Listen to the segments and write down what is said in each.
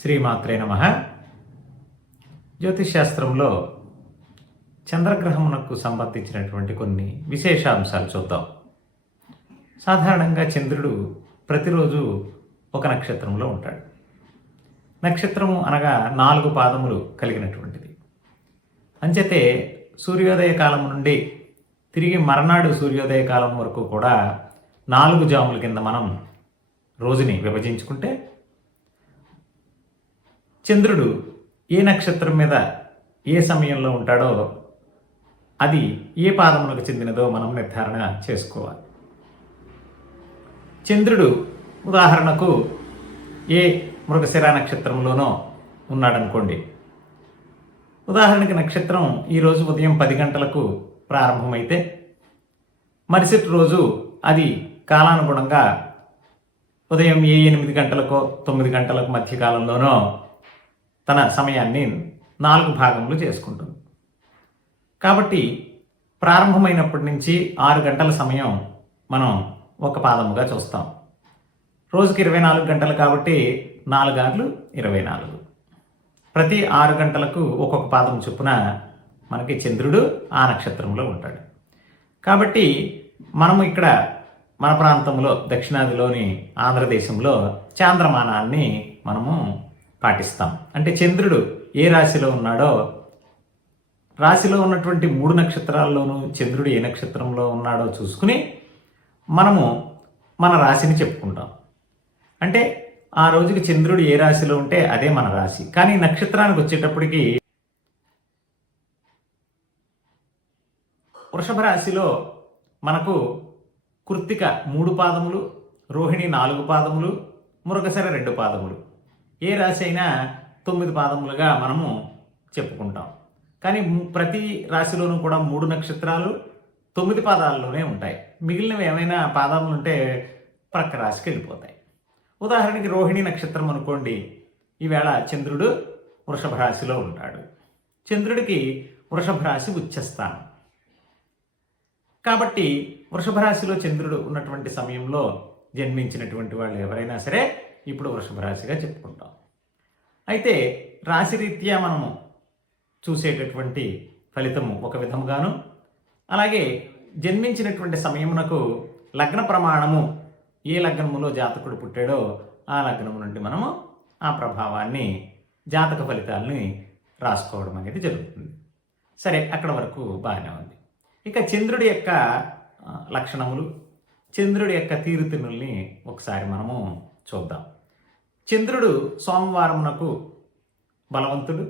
శ్రీమాత్రే నమః. జ్యోతిష్శాస్త్రంలో చంద్రగ్రహమునకు సంబంధించినటువంటి కొన్ని విశేషాంశాలు చూద్దాం. సాధారణంగా చంద్రుడు ప్రతిరోజు ఒక నక్షత్రంలో ఉంటాడు. నక్షత్రము అనగా 4 పాదములు కలిగినటువంటిది. అంచేతే సూర్యోదయ కాలం నుండి తిరిగి మర్నాడు సూర్యోదయ కాలం వరకు కూడా 4 జాముల కింద మనం రోజుని విభజించుకుంటే చంద్రుడు ఏ నక్షత్రం మీద ఏ సమయంలో ఉంటాడో అది ఏ పాదములకు చెందినదో మనం నిర్ధారణ చేసుకోవాలి. చంద్రుడు ఉదాహరణకు ఏ మృగశిర నక్షత్రంలోనో ఉన్నాడనుకోండి. ఉదాహరణకి నక్షత్రం ఈరోజు ఉదయం 10 గంటలకు ప్రారంభమైతే మరుసటి రోజు అది కాలానుగుణంగా ఉదయం 8 గంటలకో 9 గంటలకు మధ్యకాలంలోనో తన సమయాన్ని 4 భాగములు చేసుకుంటుంది. కాబట్టి ప్రారంభమైనప్పటి నుంచి 6 గంటల సమయం మనం ఒక పాదముగా చూస్తాం. రోజుకి 24 గంటలు కాబట్టి 4 ఆర్లు 24. ప్రతి 6 గంటలకు ఒక్కొక్క పాదం చొప్పున మనకి చంద్రుడు ఆ నక్షత్రంలో ఉంటాడు. కాబట్టి మనము ఇక్కడ మన ప్రాంతంలో దక్షిణాదిలోని ఆంధ్రదేశంలో చాంద్రమానాన్ని మనము పాటిస్తాం. అంటే చంద్రుడు ఏ రాశిలో ఉన్నాడో రాశిలో ఉన్నటువంటి 3 నక్షత్రాల్లోనూ చంద్రుడు ఏ నక్షత్రంలో ఉన్నాడో చూసుకుని మనము మన రాశిని చెప్పుకుంటాం. అంటే ఆ రోజుకి చంద్రుడు ఏ రాశిలో ఉంటే అదే మన రాశి. కానీ నక్షత్రానికి వచ్చేటప్పటికి వృషభ రాశిలో మనకు కృత్తిక 3 పాదములు, రోహిణి 4 పాదములు, మృగశిర 2 పాదములు. ఏ రాశి అయినా 9 పాదములుగా మనము చెప్పుకుంటాం. కానీ ప్రతి రాశిలోనూ కూడా 3 నక్షత్రాలు 9 పాదాల్లోనే ఉంటాయి. మిగిలినవి ఏమైనా పాదములు ఉంటే ప్రక్క రాశికి వెళ్ళిపోతాయి. ఉదాహరణకి రోహిణి నక్షత్రం అనుకోండి. ఈవేళ చంద్రుడు వృషభ రాశిలో ఉంటాడు. చంద్రుడికి వృషభ రాశి ఉచ్చస్థానం. కాబట్టి వృషభ రాశిలో చంద్రుడు ఉన్నటువంటి సమయంలో జన్మించినటువంటి వాళ్ళు ఎవరైనా సరే ఇప్పుడు వృషభ రాశిగా చెప్పుకుంటాం. అయితే రాశిరీత్యా మనము చూసేటటువంటి ఫలితము ఒక విధముగాను, అలాగే జన్మించినటువంటి సమయమునకు లగ్న ప్రమాణము ఏ లగ్నములో జాతకుడు పుట్టాడో ఆ లగ్నము నుండి మనము ఆ ప్రభావాన్ని జాతక ఫలితాలని రాసుకోవడం అనేది జరుగుతుంది. సరే, అక్కడ వరకు బాగానే ఉంది. ఇక చంద్రుడి యొక్క లక్షణములు, చంద్రుడి యొక్క తీరుతెన్నుల్ని ఒకసారి మనము చూద్దాం. చంద్రుడు సోమవారమునకు బలవంతుడు,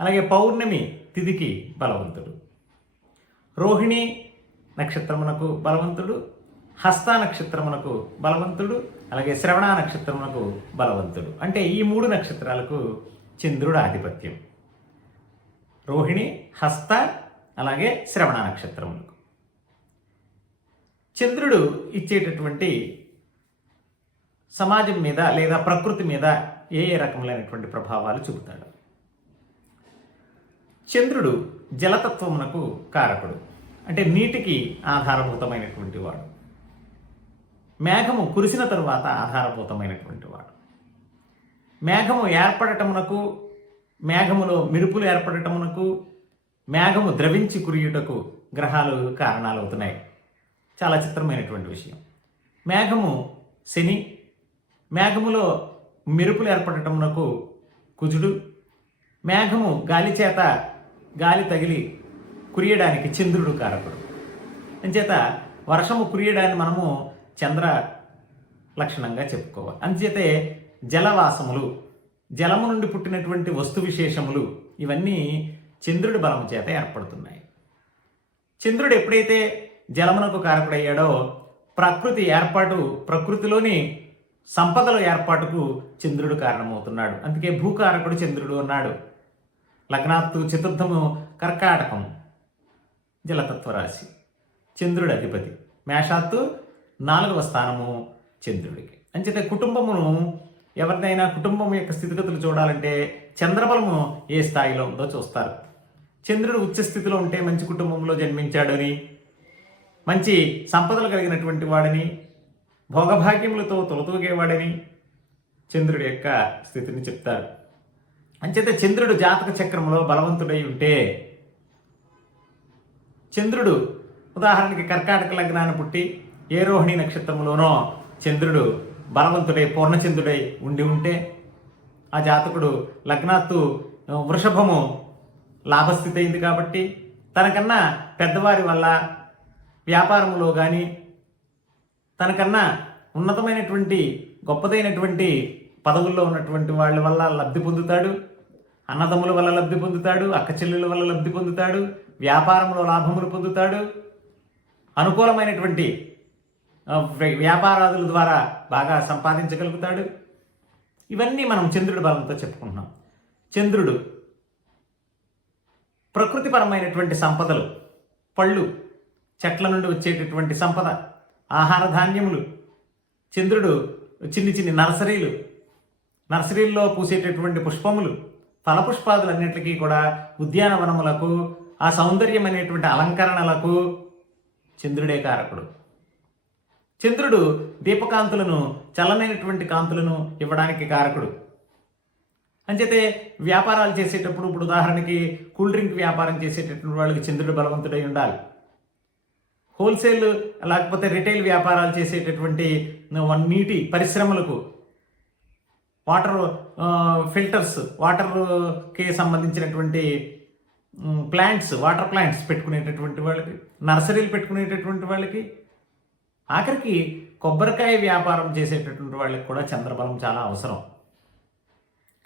అలాగే పౌర్ణమి తిథికి బలవంతుడు. రోహిణి నక్షత్రమునకు బలవంతుడు, హస్త నక్షత్రమునకు బలవంతుడు, అలాగే శ్రవణ నక్షత్రమునకు బలవంతుడు. అంటే ఈ 3 నక్షత్రాలకు చంద్రుడు ఆధిపత్యం. రోహిణి, హస్త, అలాగే శ్రవణ నక్షత్రములకు చంద్రుడు ఇచ్చేటటువంటి సమాజం మీద లేదా ప్రకృతి మీద ఏ ఏ రకములైనటువంటి ప్రభావాలు చూపుతాడు. చంద్రుడు జలతత్వమునకు కారకుడు, అంటే నీటికి ఆధారభూతమైనటువంటి వాడు. మేఘము కురిసిన తరువాత ఆధారభూతమైనటువంటి వాడు. మేఘము ఏర్పడటమునకు, మేఘములో మెరుపులు ఏర్పడటమునకు, మేఘము ద్రవించి కురియుటకు గ్రహాలు కారణాలు అవుతున్నాయి. చాలా చిత్రమైనటువంటి విషయం. మేఘము శని, మేఘములో మెరుపులు ఏర్పడటమునకు కుజుడు, మేఘము గాలి చేత గాలి తగిలి కురియడానికి చంద్రుడు కారకుడు. అంచేత వర్షము కురియడాన్ని మనము చంద్ర లక్షణంగా చెప్పుకోవాలి. అందుచేతే జలవాసములు, జలము నుండి పుట్టినటువంటి వస్తు విశేషములు ఇవన్నీ చంద్రుడి బలము చేత ఏర్పడుతున్నాయి. చంద్రుడు ఎప్పుడైతే జలమునకు కారకుడయ్యాడో ప్రకృతిలోని సంపదల ఏర్పాటుకు చంద్రుడు కారణమవుతున్నాడు. అందుకే భూకారకుడు చంద్రుడు అన్నాడు. లగ్నాత్తు చతుర్థము కర్కాటకం జలతత్వ రాశి, చంద్రుడి అధిపతి. మేషాత్తు 4వ స్థానము చంద్రుడికి. అంచేతే కుటుంబమును ఎవరినైనా కుటుంబం యొక్క స్థితిగతులు చూడాలంటే చంద్రబలము ఏ స్థాయిలో ఉందో చూస్తారు. చంద్రుడు ఉచ్చ స్థితిలో ఉంటే మంచి కుటుంబంలో జన్మించాడని, మంచి సంపదలు కలిగినటువంటి వాడని, భోగభాగ్యములతో తొలతూగేవాడని, చంద్రుడి యొక్క స్థితిని చెప్తారు. అంచేత చంద్రుడు జాతక చక్రంలో బలవంతుడై ఉంటే, చంద్రుడు ఉదాహరణకి కర్కాటక లగ్నాన్ని పుట్టి ఏ రోహిణి నక్షత్రంలోనో చంద్రుడు బలవంతుడై పూర్ణచంద్రుడై ఉండి ఉంటే, ఆ జాతకుడు లగ్నాత్తు వృషభము లాభస్థితి అయింది కాబట్టి తనకన్నా పెద్దవారి వల్ల వ్యాపారంలో కానీ, తనకన్నా ఉన్నతమైనటువంటి గొప్పదైనటువంటి పదవుల్లో ఉన్నటువంటి వాళ్ళ వల్ల లబ్ధి పొందుతాడు, అన్నదమ్ముల వల్ల లబ్ధి పొందుతాడు, అక్క చెల్లెల వల్ల లబ్ధి పొందుతాడు, వ్యాపారంలో లాభములు పొందుతాడు, అనుకూలమైనటువంటి వ్యాపారాదుల ద్వారా బాగా సంపాదించగలుగుతాడు. ఇవన్నీ మనం చంద్రుడి బలంతో చెప్పుకుంటున్నాం. చంద్రుడు ప్రకృతిపరమైనటువంటి సంపదలు, పళ్ళు, చెట్ల నుండి వచ్చేటటువంటి సంపద, ఆహార ధాన్యములు, చంద్రుడు చిన్ని చిన్ని నర్సరీల్లో పూసేటటువంటి పుష్పములు, ఫలపుష్పాదులన్నింటికీ కూడా, ఉద్యానవనములకు, ఆ సౌందర్యమైనటువంటి అలంకరణలకు చంద్రుడే కారకుడు. చంద్రుడు దీపకాంతులను, చల్లనైనటువంటి కాంతులను ఇవ్వడానికి కారకుడు. అంచేతే వ్యాపారాలు చేసేటప్పుడు, ఇప్పుడు ఉదాహరణకి కూల్ డ్రింక్ వ్యాపారం చేసేటటువంటి వాళ్ళకి చంద్రుడు బలవంతుడై ఉండాలి. హోల్సేల్ లేకపోతే రిటైల్ వ్యాపారాలు చేసేటటువంటి నీటి పరిశ్రమలకు, వాటర్ ఫిల్టర్స్, వాటర్కి సంబంధించినటువంటి వాటర్ ప్లాంట్స్ పెట్టుకునేటటువంటి వాళ్ళకి, నర్సరీలు పెట్టుకునేటటువంటి వాళ్ళకి, ఆఖరికి కొబ్బరికాయ వ్యాపారం చేసేటటువంటి వాళ్ళకి కూడా చంద్రబలం చాలా అవసరం.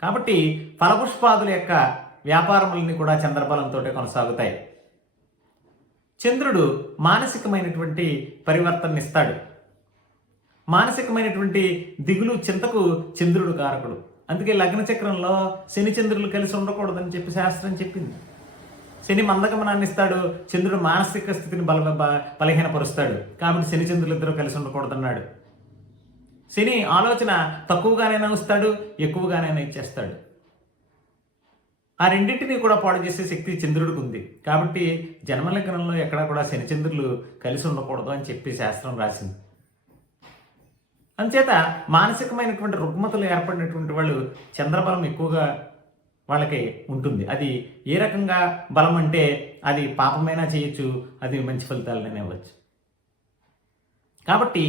కాబట్టి ఫలపుష్పాదుల యొక్క వ్యాపారములన్నీ కూడా చంద్రబలంతో కొనసాగుతాయి. చంద్రుడు మానసికమైనటువంటి పరివర్తన ఇస్తాడు. మానసికమైనటువంటి దిగులు, చింతకు చంద్రుడు కారకుడు. అందుకే లగ్న చక్రంలో శని చంద్రులు కలిసి ఉండకూడదని చెప్పి శాస్త్రం చెప్పింది. శని మందగమనాన్ని ఇస్తాడు, చంద్రుడు మానసిక స్థితిని బలహీనపరుస్తాడు. కాబట్టి శని చంద్రులు ఇద్దరు కలిసి ఉండకూడదన్నాడు. శని ఆలోచన తక్కువగానైనా ఇస్తాడు, ఎక్కువగానైనా ఇచ్చేస్తాడు. ఆ రెండింటినీ కూడా పాడు చేసే శక్తి చంద్రుడికి ఉంది. కాబట్టి జన్మలగ్నంలో ఎక్కడా కూడా శని చంద్రులు కలిసి ఉండకూడదు అని చెప్పి శాస్త్రం రాసింది. అంచేత మానసికమైనటువంటి రుగ్మతలు ఏర్పడినటువంటి వాళ్ళు చంద్రబలం ఎక్కువగా వాళ్ళకి ఉంటుంది. అది ఏ రకంగా బలం అంటే, అది పాపమైనా చేయొచ్చు, అది మంచి ఫలితాలనే ఇవ్వచ్చు. కాబట్టి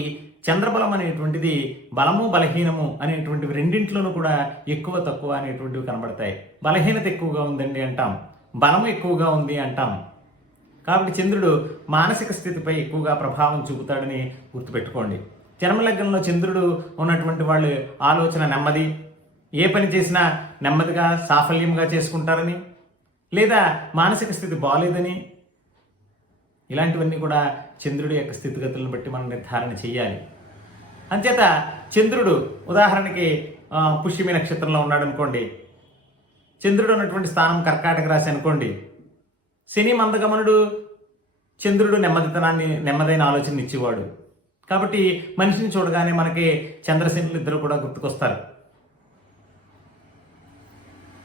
చంద్రబలం అనేటువంటిది బలము బలహీనము అనేటువంటివి రెండింటిలోనూ కూడా ఎక్కువ తక్కువ అనేటువంటివి కనబడతాయి. బలహీనత ఎక్కువగా ఉందండి అంటాం, బలము ఎక్కువగా ఉంది అంటాం. కాబట్టి చంద్రుడు మానసిక స్థితిపై ఎక్కువగా ప్రభావం చూపుతాడని గుర్తుపెట్టుకోండి. జన్మలగ్నంలో చంద్రుడు ఉన్నటువంటి వాళ్ళు ఆలోచన నెమ్మది, ఏ పని చేసినా నెమ్మదిగా సాఫల్యంగా చేసుకుంటారని, లేదా మానసిక స్థితి బాగోలేదని, ఇలాంటివన్నీ కూడా చంద్రుడి యొక్క స్థితిగతులను బట్టి మనం నిర్ధారణ చేయాలి. అంచేత చంద్రుడు ఉదాహరణకి పుష్యమి నక్షత్రంలో ఉన్నాడు అనుకోండి, చంద్రుడు ఉన్నటువంటి స్థానం కర్కాటక రాశి అనుకోండి, శని మందగమనుడు, చంద్రుడు నెమ్మదైన ఆలోచన ఇచ్చేవాడు. కాబట్టి మనిషిని చూడగానే మనకి చంద్రశనులు ఇద్దరు కూడా గుర్తుకొస్తారు.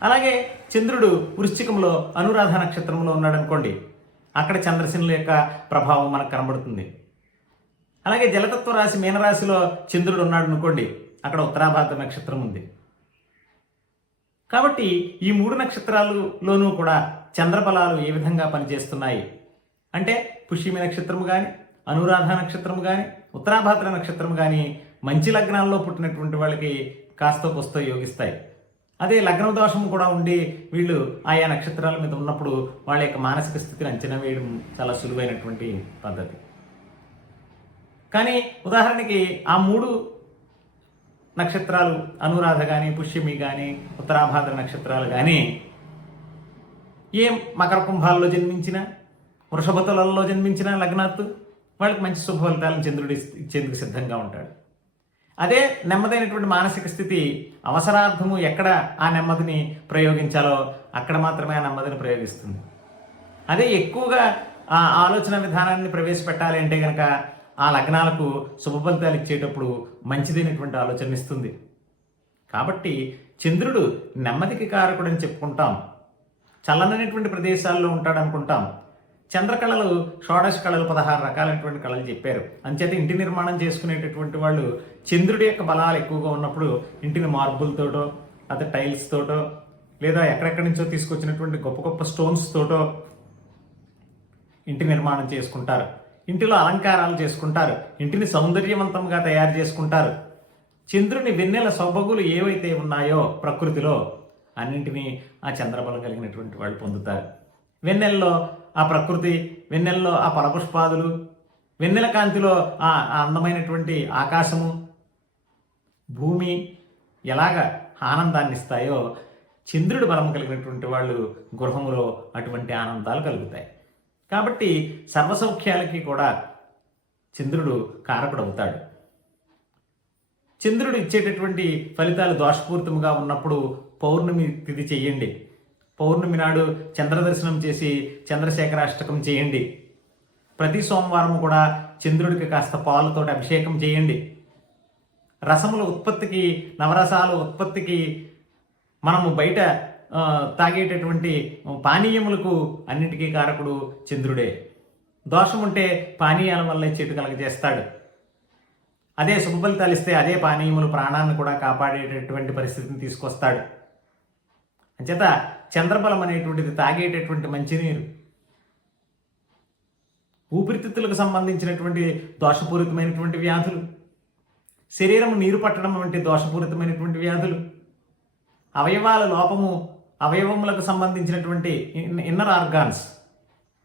అలాగే చంద్రుడు వృశ్చికంలో అనురాధ నక్షత్రంలో ఉన్నాడు అనుకోండి, అక్కడ చంద్రశనుల యొక్క ప్రభావం మనకు కనబడుతుంది. అలాగే జలతత్వ రాశి మీనరాశిలో చంద్రుడు ఉన్నాడు అనుకోండి, అక్కడ ఉత్తరాభాద్ర నక్షత్రం ఉంది. కాబట్టి ఈ 3 నక్షత్రాలలోనూ కూడా చంద్రబలాలు ఏ విధంగా పనిచేస్తున్నాయి అంటే, పుష్యమి నక్షత్రము కానీ, అనురాధ నక్షత్రము కానీ, ఉత్తరాభాద్ర నక్షత్రం కానీ మంచి లగ్నాల్లో పుట్టినటువంటి వాళ్ళకి కాస్తో కోస్తో యోగిస్తాయి. అదే లగ్న దోషం కూడా ఉండి వీళ్ళు ఆయా నక్షత్రాల మీద ఉన్నప్పుడు వాళ్ళ యొక్క మానసిక స్థితిని అంచనా వేయడం చాలా సులువైనటువంటి పద్ధతి. కానీ ఉదాహరణకి ఆ 3 నక్షత్రాలు, అనురాధ కానీ, పుష్యమి కానీ, ఉత్తరాభాద్ర నక్షత్రాలు కానీ ఏ మకర కుంభాల్లో జన్మించిన, వృషభ తులల్లో జన్మించిన లగ్నాత్తు వాళ్ళకి మంచి శుభ ఫలితాలను చంద్రుడు ఇచ్చేందుకు సిద్ధంగా ఉంటాడు. అదే నెమ్మదైనటువంటి మానసిక స్థితి అవసరార్థము ఎక్కడ ఆ నెమ్మదిని ప్రయోగించాలో అక్కడ మాత్రమే ఆ నెమ్మదిని ప్రయోగిస్తుంది. అదే ఎక్కువగా ఆ ఆలోచన విధానాన్ని ప్రవేశపెట్టాలి అంటే కనుక ఆ లగ్నాలకు శుభ ఫలితాలు ఇచ్చేటప్పుడు మంచిదైనటువంటి ఆలోచన ఇస్తుంది. కాబట్టి చంద్రుడు నెమ్మదికి కారకుడని చెప్పుకుంటాం, చల్లనైనటువంటి ప్రదేశాల్లో ఉంటాడు అనుకుంటాం. చంద్రకళలు షోడశ కళలు 16 రకాలైనటువంటి కళలు చెప్పారు. అంచేత ఇంటి నిర్మాణం చేసుకునేటటువంటి వాళ్ళు చంద్రుడి యొక్క బలాలు ఎక్కువగా ఉన్నప్పుడు ఇంటిని మార్బుల్తోటో లేదా టైల్స్ తోటో లేదా ఎక్కడెక్కడి నుంచో తీసుకొచ్చినటువంటి గొప్ప గొప్ప స్టోన్స్ తోటో ఇంటి నిర్మాణం చేసుకుంటారు. ఇంటిలో అలంకారాలు చేసుకుంటారు. ఇంటిని సౌందర్యవంతంగా తయారు చేసుకుంటారు. చంద్రుని వెన్నెల సౌభగులు ఏవైతే ఉన్నాయో ప్రకృతిలో అన్నింటినీ ఆ చంద్రబలం కలిగినటువంటి వాళ్ళు పొందుతారు. వెన్నెల్లో ఆ ప్రకృతి, వెన్నెల్లో ఆ ఫలపుష్పాదులు, వెన్నెల కాంతిలో ఆ అందమైనటువంటి ఆకాశము, భూమి ఎలాగ ఆనందాన్ని ఇస్తాయో చంద్రుడి బలం కలిగినటువంటి వాళ్ళు గృహములో అటువంటి ఆనందాలు కలుగుతాయి. కాబట్టి సర్వసౌఖ్యాలకి కూడా చంద్రుడు కారకుడవుతాడు. చంద్రుడు ఇచ్చేటటువంటి ఫలితాలు దోషపూరితముగా ఉన్నప్పుడు పౌర్ణమి తిథి చెయ్యండి. పౌర్ణమి నాడు చంద్రదర్శనం చేసి చంద్రశేఖరాష్టకం చేయండి. ప్రతి సోమవారం కూడా చంద్రుడికి కాస్త పాలతోటి అభిషేకం చేయండి. రసముల ఉత్పత్తికి, నవరసాల ఉత్పత్తికి, మనము బయట తాగేటటువంటి పానీయములకు అన్నిటికీ కారకుడు చంద్రుడే. దోషం ఉంటే పానీయాల వల్ల చెడు కలగజేస్తాడు. అదే శుభ ఫలితాలు ఇస్తే అదే పానీయములు ప్రాణాన్ని కూడా కాపాడేటటువంటి పరిస్థితిని తీసుకొస్తాడు. అంచేత చంద్రబలం అనేటువంటిది తాగేటటువంటి మంచినీరు, ఊపిరితిత్తులకు సంబంధించినటువంటి దోషపూరితమైనటువంటి వ్యాధులు, శరీరం నీరు పట్టడం వంటి దోషపూరితమైనటువంటి వ్యాధులు, అవయవాల లోపము, అవయవములకు సంబంధించినటువంటి ఇన్నర్ ఆర్గాన్స్,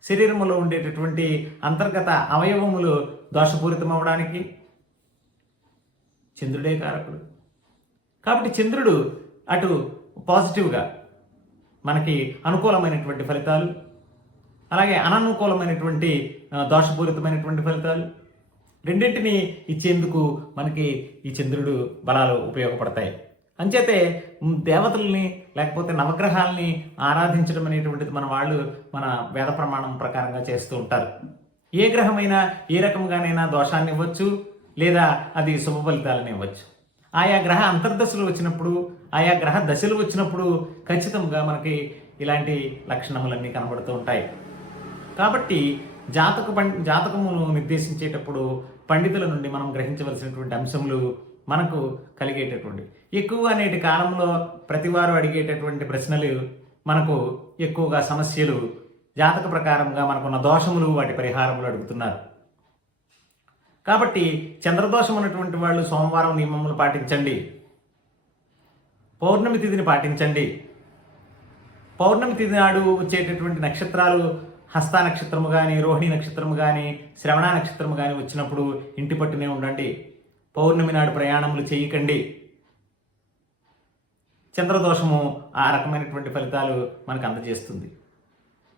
శరీరములో ఉండేటటువంటి అంతర్గత అవయవములు దోషపూరితం అవడానికి చంద్రుడే కారకుడు. కాబట్టి చంద్రుడు అటు పాజిటివ్గా మనకి అనుకూలమైనటువంటి ఫలితాలు, అలాగే అననుకూలమైనటువంటి దోషపూరితమైనటువంటి ఫలితాలు రెండింటినీ ఇచ్చేందుకు మనకి ఈ చంద్రుడు బలాలు ఉపయోగపడతాయి. అంచేతే దేవతల్ని లేకపోతే నవగ్రహాలని ఆరాధించడం అనేటువంటిది మన వాళ్ళు మన వేద ప్రమాణం ప్రకారంగా చేస్తూ ఉంటారు. ఏ గ్రహమైనా ఏ రకంగానైనా దోషాన్ని ఇవ్వచ్చు, లేదా అది శుభ ఫలితాలను ఇవ్వచ్చు. ఆయా గ్రహ అంతర్దశలు వచ్చినప్పుడు, ఆయా గ్రహ దశలు వచ్చినప్పుడు ఖచ్చితంగా మనకి ఇలాంటి లక్షణములన్నీ కనబడుతూ ఉంటాయి. కాబట్టి జాతకమును నిర్దేశించేటప్పుడు పండితుల నుండి మనం గ్రహించవలసినటువంటి అంశములు మనకు కలిగేటటువంటి, ఎక్కువ నేటి కాలంలో ప్రతివారు అడిగేటటువంటి ప్రశ్నలు, మనకు ఎక్కువగా సమస్యలు జాతక ప్రకారంగా మనకున్న దోషములు, వాటి పరిహారములు అడుగుతున్నారు. కాబట్టి చంద్రదోషం ఉన్నటువంటి వాళ్ళు సోమవారం నియమములు పాటించండి, పౌర్ణమి తిథిని పాటించండి. పౌర్ణమి తిథి నాడు వచ్చేటటువంటి నక్షత్రాలు హస్త నక్షత్రము కానీ, రోహిణి నక్షత్రము కానీ, శ్రవణ నక్షత్రము కానీ వచ్చినప్పుడు ఇంటి పట్టునే ఉండండి. పౌర్ణమి నాడు ప్రయాణములు చేయకండి. చంద్రదోషము ఆ రకమైనటువంటి ఫలితాలు మనకు అందజేస్తుంది.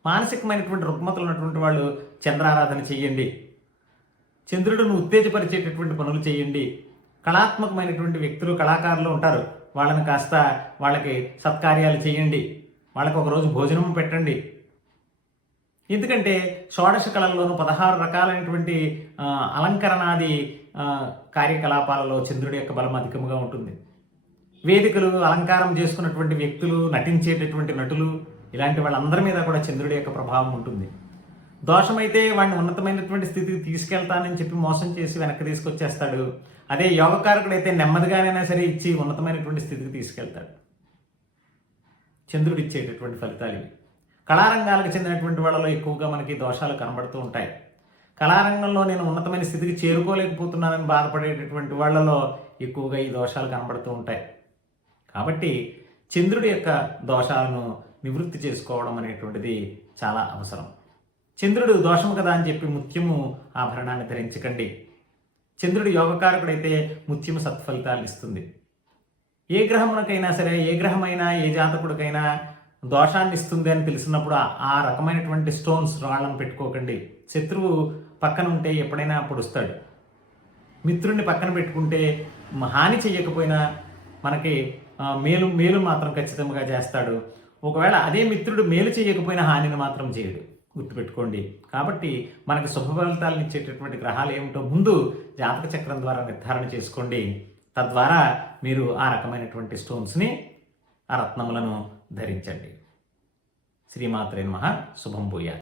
మానసికమైనటువంటి రుగ్మతలు ఉన్నటువంటి వాళ్ళు చంద్రారాధన చెయ్యండి. చంద్రుడును ఉత్తేజపరిచేటటువంటి పనులు చేయండి. కళాత్మకమైనటువంటి వ్యక్తులు, కళాకారులు ఉంటారు, వాళ్ళని కాస్త వాళ్ళకి సత్కార్యాలు చేయండి. వాళ్ళకి ఒకరోజు భోజనం పెట్టండి. ఎందుకంటే షోడశ కళల్లోనూ 16 రకాలైనటువంటి అలంకరణాది కార్యకలాపాలలో చంద్రుడి యొక్క బలం అధికముగా ఉంటుంది. వేదికలు అలంకారం చేసుకున్నటువంటి వ్యక్తులు, నటించేటటువంటి నటులు, ఇలాంటి వాళ్ళందరి మీద కూడా చంద్రుడి యొక్క ప్రభావం ఉంటుంది. దోషమైతే వాడిని ఉన్నతమైనటువంటి స్థితికి తీసుకెళ్తానని చెప్పి మోసం చేసి వెనక్కి తీసుకొచ్చేస్తాడు. అదే యోగకారకుడైతే నెమ్మదిగానైనా సరే ఇచ్చి ఉన్నతమైనటువంటి స్థితికి తీసుకెళ్తాడు. చంద్రుడు ఇచ్చేటటువంటి ఫలితాలు ఇవి. కళారంగాలకు చెందినటువంటి వాళ్ళలో ఎక్కువగా మనకి దోషాలు కనబడుతూ ఉంటాయి. కళారంగంలో నేను ఉన్నతమైన స్థితికి చేరుకోలేకపోతున్నానని బాధపడేటటువంటి వాళ్ళలో ఎక్కువగా ఈ దోషాలు కనబడుతూ ఉంటాయి. కాబట్టి చంద్రుడి యొక్క దోషాలను నివృత్తి చేసుకోవడం అనేటువంటిది చాలా అవసరం. చంద్రుడు దోషము కదా అని చెప్పి ముత్యము ఆభరణాన్ని ధరించకండి. చంద్రుడు యోగకారకుడైతే ముత్యము సత్ఫలితాలు ఇస్తుంది. ఏ గ్రహమునకైనా సరే, ఏ గ్రహమైనా, ఏ జాతకుడికైనా దోషాన్ని ఇస్తుంది అని తెలిసినప్పుడు ఆ రకమైనటువంటి స్టోన్స్, రాళ్ళను పెట్టుకోకండి. శత్రువు పక్కన ఉంటే ఎప్పుడైనా పొడుస్తాడు. మిత్రుడిని పక్కన పెట్టుకుంటే హాని చెయ్యకపోయినా మనకి మేలు మాత్రం ఖచ్చితంగా చేస్తాడు. ఒకవేళ అదే మిత్రుడు మేలు చేయకపోయినా హానిని మాత్రం చేయడు, గుర్తుపెట్టుకోండి. కాబట్టి మనకి శుభ ఫలితాలను ఇచ్చేటటువంటి గ్రహాలు ఏమిటో ముందు జాతక చక్రం ద్వారా నిర్ధారణ చేసుకోండి. తద్వారా మీరు ఆ రకమైనటువంటి స్టోన్స్ని, ఆ రత్నములను ధరించండి. శ్రీమాత్రే నమః. శుభం భూయాత్.